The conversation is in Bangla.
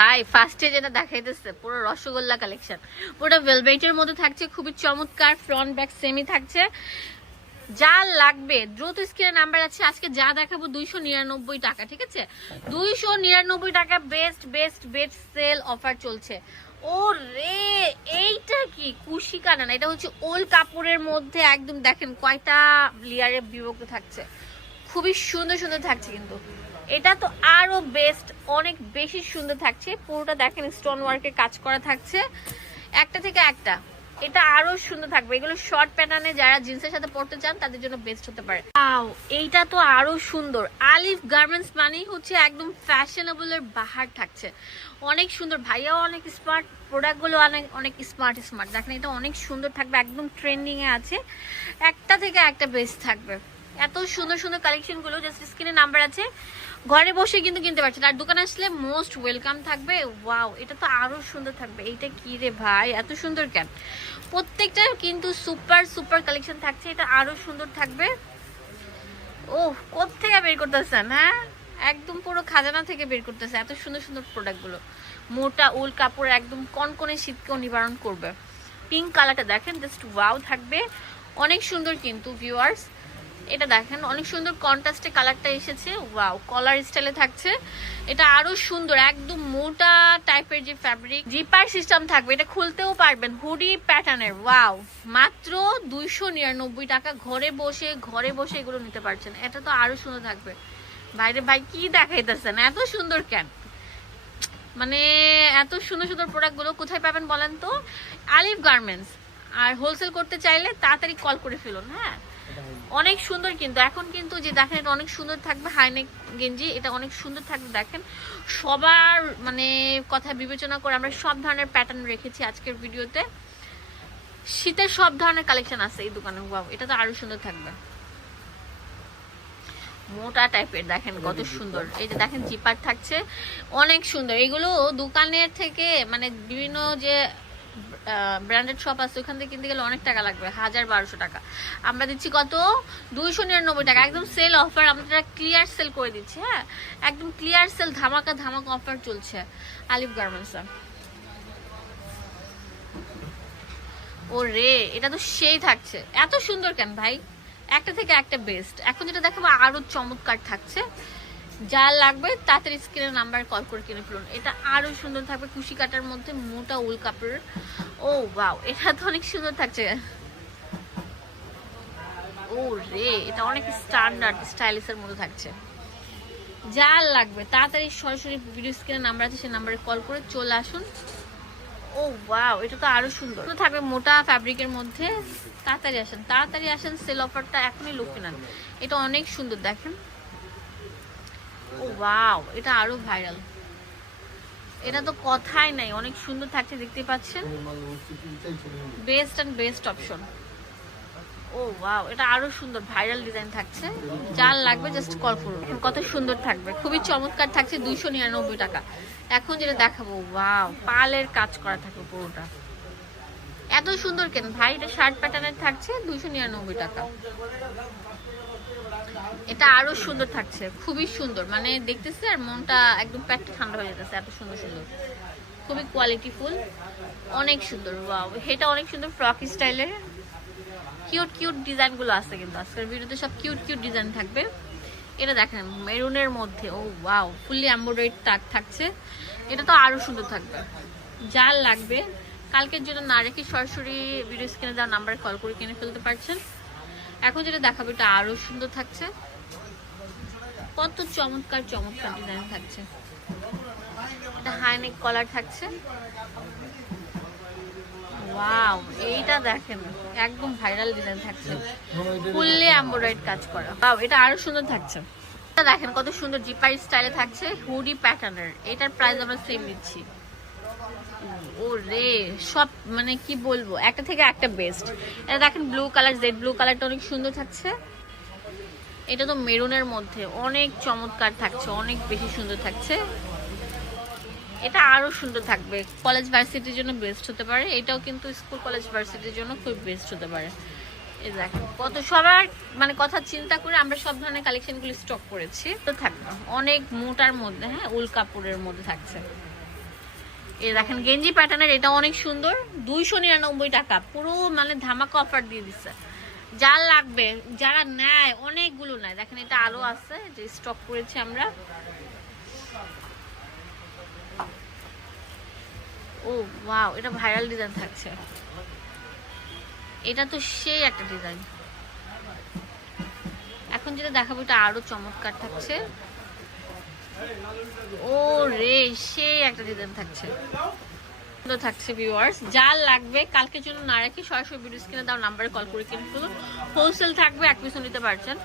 ভাই ফার্স্টে যেটা দেখাইতেছে পুরো রসগোল্লা কালেকশন, পুরো ভেলভেটের মধ্যে থাকছে, খুবই চমৎকার, ফ্রন্ট ব্যাক সেমি থাকছে। যা লাগবে দ্রুত স্ক্রিনে নাম্বার আছে। আজকে যা দেখাবো 299 টাকা, ঠিক আছে? 299 টাকা best best best sale offer চলছে। ও রে, এইটা কি কুশি কানা না, এটা হচ্ছে ওল কাপড়ের মধ্যে একদম দেখেন কয়টা লেয়ারে বিভক্ত থাকছে, খুবই সুন্দর সুন্দর থাকছে। কিন্তু এটা তো আরো বেস্ট, অনেক বেশি সুন্দর থাকছে। পুরোটা দেখেন স্টোন ওয়ার্কের কাজ করা থাকছে, একটা থেকে একটা। এটা আরো সুন্দর থাকবে। এগুলো শর্ট প্যাটার্নে যারা জিন্সের সাথে পরতে চান তাদের জন্য বেস্ট হতে পারে। এইটা তো আরো সুন্দর। আলিফ গার্মেন্টস মানেই হচ্ছে একদম ফ্যাশনেবলের বাহার থাকছে, অনেক সুন্দর। ভাইয়াও অনেক স্মার্ট, প্রোডাক্টগুলো অনেক অনেক স্মার্ট স্মার্ট। দেখেন এটা অনেক সুন্দর থাকবে, একদম ট্রেন্ডিং এ আছে, একটা থেকে একটা বেস্ট থাকবে। এত সুন্দর সুন্দর কালেকশন গুলো জাস্ট স্ক্রিনে নাম্বার আছে, ঘরে বসে কিন্তু কিনতে পারছেন। আর দোকানে আসলে মোস্ট ওয়েলকাম থাকবে। ওয়াও, এটা তো আরো সুন্দর থাকবে। এইটা কি রে ভাই, এত সুন্দর কেন? প্রত্যেকটা কিন্তু সুপার সুপার কালেকশন থাকছে, এটা আরো সুন্দর থাকবে। ও কোত্থেকে বের করতেছেন? হ্যাঁ, একদম পুরো খাজানা থেকে বের করতেছে এত সুন্দর সুন্দর প্রোডাক্ট গুলো। মোটা উল কাপড়, একদম কনকনে শীতকেও নিবারণ করবে। পিঙ্ক কালারটা দেখেন, জাস্ট ওয়াও থাকবে, অনেক সুন্দর কিন্তু ভিউয়ার্স। এটা দেখেন অনেক সুন্দর কন্ট্রাস্টে কালারটা এসেছে, ওয়াও, কলার স্টাইলে থাকছে। এটা আরো সুন্দর, একদম মোটা টাইপের যে ফ্যাব্রিক, জিপার সিস্টেম থাকবে, এটা খুলতেও পারবেন, হুডি প্যাটার্নের। ওয়াও, মাত্র 299 টাকা। ঘরে বসে এগুলো নিতে পারছেন। এটা তো আরো সুন্দর থাকবে। বাইরে ভাই কি দেখাইতেছেন, এত সুন্দর কেন? মানে এত সুন্দর সুন্দর প্রোডাক্ট গুলো কোথায় পাবেন বলেন তো? আলিফ গার্মেন্টস। আর হোলসেল করতে চাইলে তাড়াতাড়ি কল করে ফেলুন। হ্যাঁ, অনেক সুন্দর কিন্তু এখন কিন্তু যে দেখেন এটা অনেক সুন্দর থাকবে, হাইনেক গেঞ্জি, এটা অনেক সুন্দর থাকবে। দেখেন সবার মানে কথা বিবেচনা করে আমরা সব ধরনের প্যাটার্ন রেখেছি আজকের ভিডিওতে। শীতের সব ধরনের কালেকশন আছে এই দোকানে। ওয়াও, এটা তো আরো সুন্দর থাকবে, মোটা টাইপের। দেখেন কত সুন্দর, এই যে দেখেন জিপার থাকছে, অনেক সুন্দর। এগুলো দোকানের থেকে মানে বিভিন্ন যে ব্র্যান্ডেড শপ আছে ওখান থেকে কিনতে গেলে অনেক টাকা লাগবে, 1000-1200 টাকা। আমরা দিচ্ছি কত? 299 টাকা। একদম সেল অফার, আমরা ক্লিয়ার সেল করে দিচ্ছি। হ্যাঁ, একদম ক্লিয়ার সেল, ধামাকা ধামাকা অফার চলছে আলিফ গার্মেন্টসে। ও রে, এটা তো সেই থাকছে, এত সুন্দর কেন ভাই? একটা থেকে একটা বেস্ট। এখন যেটা দেখাবো আরো চমৎকার থাকছে। যা লাগবে তাড়াতাড়ি স্ক্রিনের নাম্বার কল করে কিনে ফেলুন। এটা আরো সুন্দর থাকবে, কুশি কাটার মধ্যে মোটা উল কাপড়ের। ও ওয়াও, এটা তো অনেক সুন্দর থাকছে। ও রে, এটা অনেক স্ট্যান্ডার্ড স্টাইলিশের মধ্যে থাকছে। যা লাগবে তাড়াতাড়ি সরাসরি ভিডিও স্ক্রিনের নাম্বার আছে, সেই নাম্বারে কল করে চলে আসুন। ও ওয়াও, এটা তো আরো সুন্দর থাকবে, মোটা ফ্যাব্রিকের মধ্যে। তাড়াতাড়ি আসেন, সেল অফারটা এখনই লুকিয়ে নেন। এটা অনেক সুন্দর দেখেন। ও ওয়াও, এটা আরো ভাইরাল, এটা তো কথাই নাই, অনেক সুন্দর থাকছে, দেখতে পাচ্ছেন। Best and best option. Oh wow, এটা আরো সুন্দর ভাইরাল ডিজাইন থাকছে। যার লাগবে জাস্ট কল করুন। কত সুন্দর থাকবে, খুবই চমৎকার থাকছে। 299 টাকা। এখন যেটা দেখাবো, ওয়াও, পালের কাজ করা থাকবে পুরোটা। এত সুন্দর কেন ভাই? এটা শার্ট প্যাটার্নের থাকছে, 299 টাকা। এটা আরো সুন্দর থাকছে, খুবই সুন্দর, মানে দেখতেছি আর মনটা একদম পেটটা ঠান্ডা হয়ে যেতেছে। এত সুন্দর সুন্দর, খুবই কোয়ালিটিফুল, অনেক সুন্দর। ওয়াও, এটা অনেক সুন্দর ফ্রক স্টাইলের। কিউট কিউট ডিজাইন গুলো আছে কিন্তু আজকের ভিডিওতে, সব কিউট কিউট ডিজাইন থাকবে। এটা দেখেন মেরুনের মধ্যে, ও ওয়াও, ফুললি এমব্রয়ডারি তাক থাকছে। এটা তো আরো সুন্দর থাকবে। যার লাগবে কালকের জন্য না রেখে সরাসরি ভিডিও স্ক্রিনে দেওয়া নাম্বারে কল করে কিনে ফেলতে পারছেন। এখন যেটা দেখাবো এটা আরো সুন্দর থাকছে, কত চমৎকার চমৎকার ডিজাইন থাকছে। এটা হাইনেক কলার থাকছে। ওয়াও, এইটা দেখেন একদম ভাইরাল ডিজাইন থাকছে, ফুললি এমব্রয়ডারি কাজ করা। ওয়াও, এটা আরো সুন্দর থাকছে। এটা দেখেন কত সুন্দর জিপার স্টাইলে থাকছে, হুডি প্যাটার্নের। এটার প্রাইস আমরা সেম দিচ্ছি। ও রে, সব মানে কি বলবো, একটা থেকে একটা বেস্ট। এটা দেখেন ব্লু কালার, জেড ব্লু কালারটা অনেক সুন্দর থাকছে। এটা তো মেরুনের মধ্যে অনেক চমৎকার থাকছে, অনেক বেশি সুন্দর থাকছে। এটা আরো সুন্দর থাকবে, কলেজ ভার্সিটির জন্য বেস্ট হতে পারে। এটাও কিন্তু স্কুল কলেজ ভার্সিটির জন্য খুব বেস্ট হতে পারে। এই দেখেন কত সবার মানে কথা চিন্তা করে আমরা সব ধরনের কালেকশনগুলো স্টক করেছি। তো থাকবে অনেক মোটার মধ্যে, হ্যাঁ, উল কাপড়ের মধ্যে থাকছে। এই দেখেন গেঞ্জি প্যাটার্নের, এটা অনেক সুন্দর, 299 টাকা, পুরো মানে ধামাকা অফার দিয়ে দিচ্ছে। যার লাগবে, যারা নেয়, অনেকগুলো নেয়। দেখেন এটা আরো আছে, যে স্টক করেছি আমরা। ও ওয়াও, এটা ভাইরাল ডিজাইন থাকছে, এটা তো সেই একটা ডিজাইন। এখন যেটা দেখাবো এটা আরো চমৎকার থাকছে। ও রে, সেই একটা ডিজাইন থাকছে, সুন্দর থাকছে ভিউয়ার্স। যার লাগবে কালকের জন্য না রাখি, সরাসরি ভিডিও স্ক্রিনে দাও নাম্বারে কল করে কিনে ফেলুন। হোলসেল থাকবে, এক পিছু নিতে পারছেন।